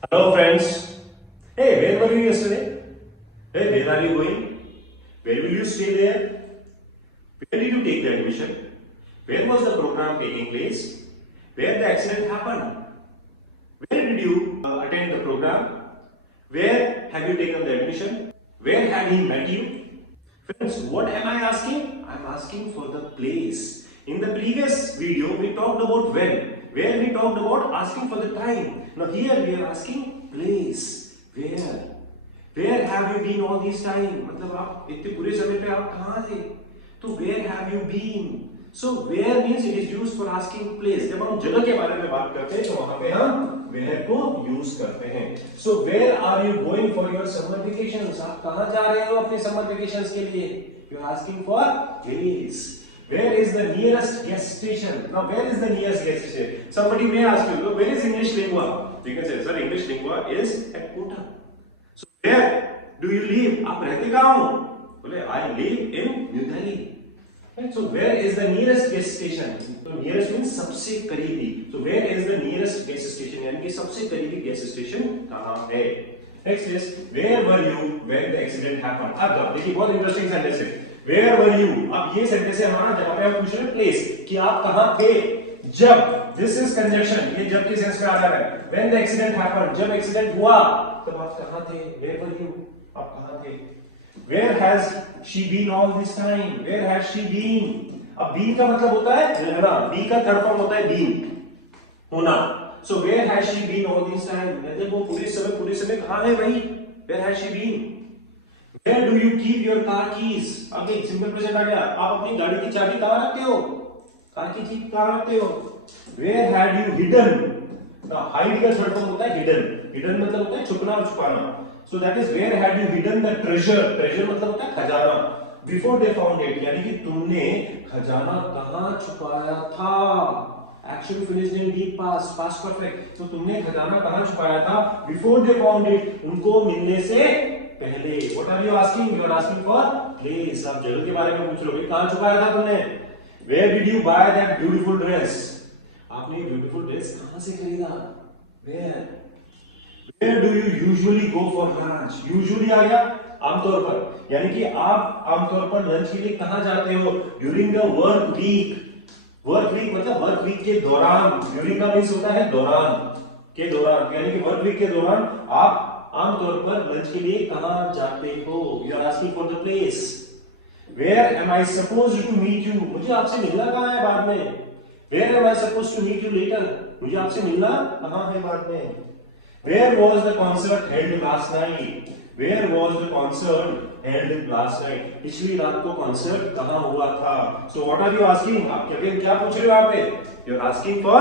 Hello, friends. Hey, where were you yesterday? Hey, where are you going? Where will you stay there? Where did you take the admission? Where was the program taking place? Where the accident happened? Where did you attend the program? Where have you taken the admission? Where had he met you? Friends, what am I asking? I'm asking for the place. In the previous video, we talked about when, where we talked about asking for the time. Now here we are asking place. Where? Where have you been all this time? मतलब आप इतने पूरे समय पे आप कहाँ थे? तो where have you been? So where means it is used for asking place. जब हम जगह के बारे में बात करते हैं तो वहां पे हम where को यूज करते हैं. So where are you going for your summer vacations? आप कहाँ जा रहे हो अपने summer vacations के लिए? You are asking for place. Where is the nearest gas station? Now where is the nearest gas station? Somebody may ask you, where is English lingua? You can say, sir, English lingua is at Kota. So where do you live? आप रहते कहाँ हो? बोले I live in New Delhi. Right? So where is the nearest gas station? So nearest means सबसे करीबी. So where is the nearest gas station? यानी कि सबसे करीबी gas station कहाँ है? Next is where were you when the accident happened? अब देखिए बहुत interesting sentence है. Where were you? अब ये sentence है हमारा जहाँ पे हम पूछ रहे हैं place कि आप कहाँ थे जब. This is conjunction. ये जब के सेंस में आ रहा है. When the accident happened, जब accident हुआ तब आप कहाँ थे? Where were you? आप कहाँ थे? Where has she been all this time? Where has she been? अब been का मतलब होता है रहना. be का थर्ड फॉर्म होता है being, होना. So where has she been all this time? मतलब वो पूरे समय कहाँ है भाई? Where has she been? Where do you keep your car keys? अब एक सिंपल प्रेजेंट आ गया. आप अपनी गाड़ी की चाबी कहाँ रखते हो? कार की चाबी कहाँ रखते हो? Where had you hidden? Hide का थर्ड फॉर्म होता है हिडन. हिडन मतलब होता है छुपना और छुपाना. So that is where had you hidden the treasure? Treasure मतलब होता है खजाना. Before they found it, यानी कि तुमने खजाना कहाँ छुपाया था? Action finished in deep past, past perfect. तो तुमने खजाना कहाँ छुपाया था? Before they found it, उनको मिलने से पहले. What are you asking? You are asking for place. आप जगह के बारे में पूछ रहे हो. कहाँ छुपाया था तुमने? Where did you buy that beautiful dress? आपने ब्यूटीफुल ड्रेस कहाँ से खरीदा? Where? Where do you usually go for lunch? Usually आ गया आमतौर पर, यानी कि आप आमतौर पर लंच के लिए कहाँ जाते हो? During the work week. Work week मतलब वर्क वीक के दौरान. ड्यूरिंग का मीन्स होता है दौरान, के दौरान, यानी कि वर्क वीक के दौरान आप आमतौर पर लंच के लिए कहाँ जाते हो? You are asking for the place. Where am I supposed to meet you? मुझे आपसे मिलना कहाँ है बाद में? Where am I supposed to meet you later? मुझे आपसे मिलना कहाँ है बाद में? Where was the concert held last night? Where was the concert held last night? पिछली रात को कॉन्सर्ट कहाँ हुआ था? So what are you asking? आप क्या पूछ रहे हो यहाँ पे? You are asking for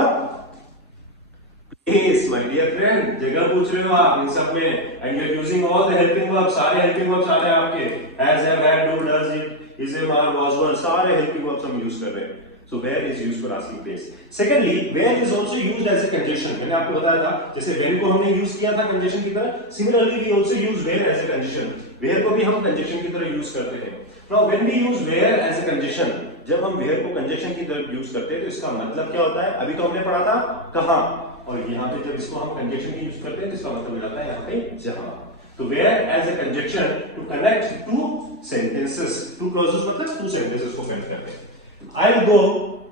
place, my dear friend. जगह पूछ रहे हो आप इन सब में. And you are using all the helping verbs. सारे helping verbs आ रहे हैं आपके. Has, have, had, do, does, it, is, am, are, was, were. सारे helping verbs हम use कर रहे हैं. So where is used for asking place. Secondly, where is also used as a conjunction. मैंने आपको बताया था जैसे when को हमने यूज किया था conjunction की तरह. Similarly, we also use where as a conjunction. Where को भी हम conjunction की तरह यूज करते हैं. Now when we use where as a conjunction, जब हम where को conjunction की तरह यूज करते हैं तो इसका मतलब क्या होता है? अभी तो हमने पढ़ा था कहाँ, और यहाँ पे जब इसको हम conjunction की यूज करते हैं तो इसका मतलब मिलता है यहाँ पे जहाँ. तो where as a conjunction to connect two sentences. Two clauses मतलब two sentences को connect करते हैं. I'll go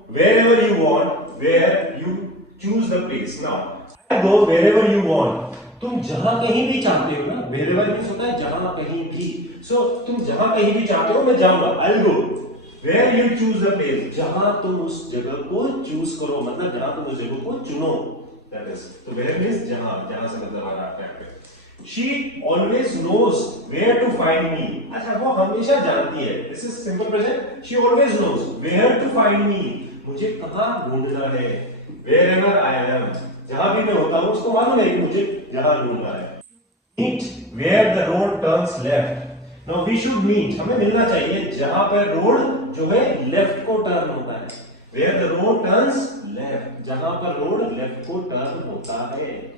wherever you want, where you choose the place. Now, I'll go wherever you want. तुम जहां कहीं भी चाहते हो ना, wherever means होता है जहां कहीं भी. So तुम जहां कहीं भी चाहते हो मैं जाऊंगा. I'll go where you choose the place. जहां तुम उस जगह को choose करो, मतलब जहां तुम उस जगह को चुनो. That is. तो where means जहां से मतलब आ रहा है. She always knows where to find me. अच्छा वो हमेशा जानती है. This is simple present. She always knows where to find me. मुझे कहाँ ढूंढना है. Wherever I am. जहाँ भी मैं होता हूँ उसको मालूम है कि मुझे जहाँ ढूंढना है. Meet where the road turns left. Now we should meet. हमें मिलना चाहिए जहाँ पर रोड जो है लेफ्ट को टर्न होता है. Where the road turns left. जहाँ पर रोड लेफ्ट को टर्न होता है.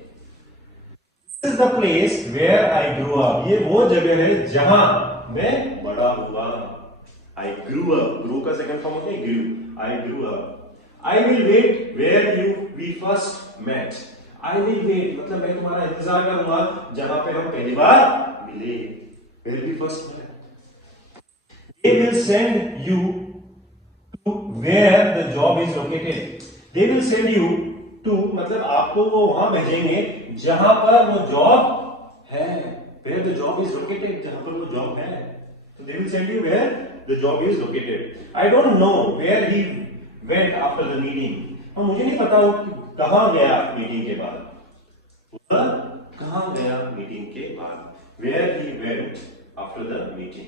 This is the place where I grew up. ये वो जगह है जहां मैं बड़ा हुआ. I grew up. Grow का second form होता है grew. I grew up. I will wait where we first met. I will wait मतलब मैं तुम्हारा इंतजार करूंगा जहां पे हम पहली बार मिले। Where we first met. They will send you to where the job is located. They will send you to मतलब आपको वो वहां भेजेंगे जहां पर वो जॉब है। Where the job is located, जहां पर वो जॉब है। So they will send you where the job is located. I don't know where he went after the meeting. और मुझे नहीं पता वो कहां गया मीटिंग के बाद। वह कहां गया मीटिंग के बाद? Where he went after the meeting.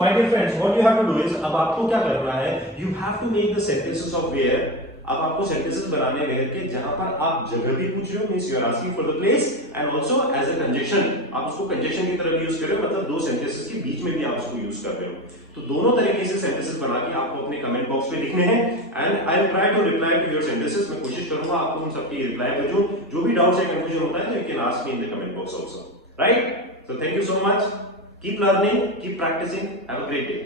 My dear friends, what you have to do is, अब आपको क्या करना है? You have to make the sentences of where. अब आपको sentences बनाने where के जहां पर आप जगह भी पूछ रहे हो, means you are asking for the place, and also as a conjunction. आप उसको conjunction की तरह यूज कर रहे हो, मतलब दो sentences के बीच में भी आप उसको यूज कर रहे हो। तो दोनों तरीके से sentences बना के आपको अपने comment box में लिखने हैं, and I'll try to reply to your sentences. मैं कोशिश करूंगा आपको उन सबकी reply भेजूं। जो भी doubts या confusion होता है, you can ask me in the comment box also. Right? So thank you so much. Keep learning, keep practicing. Have a great day.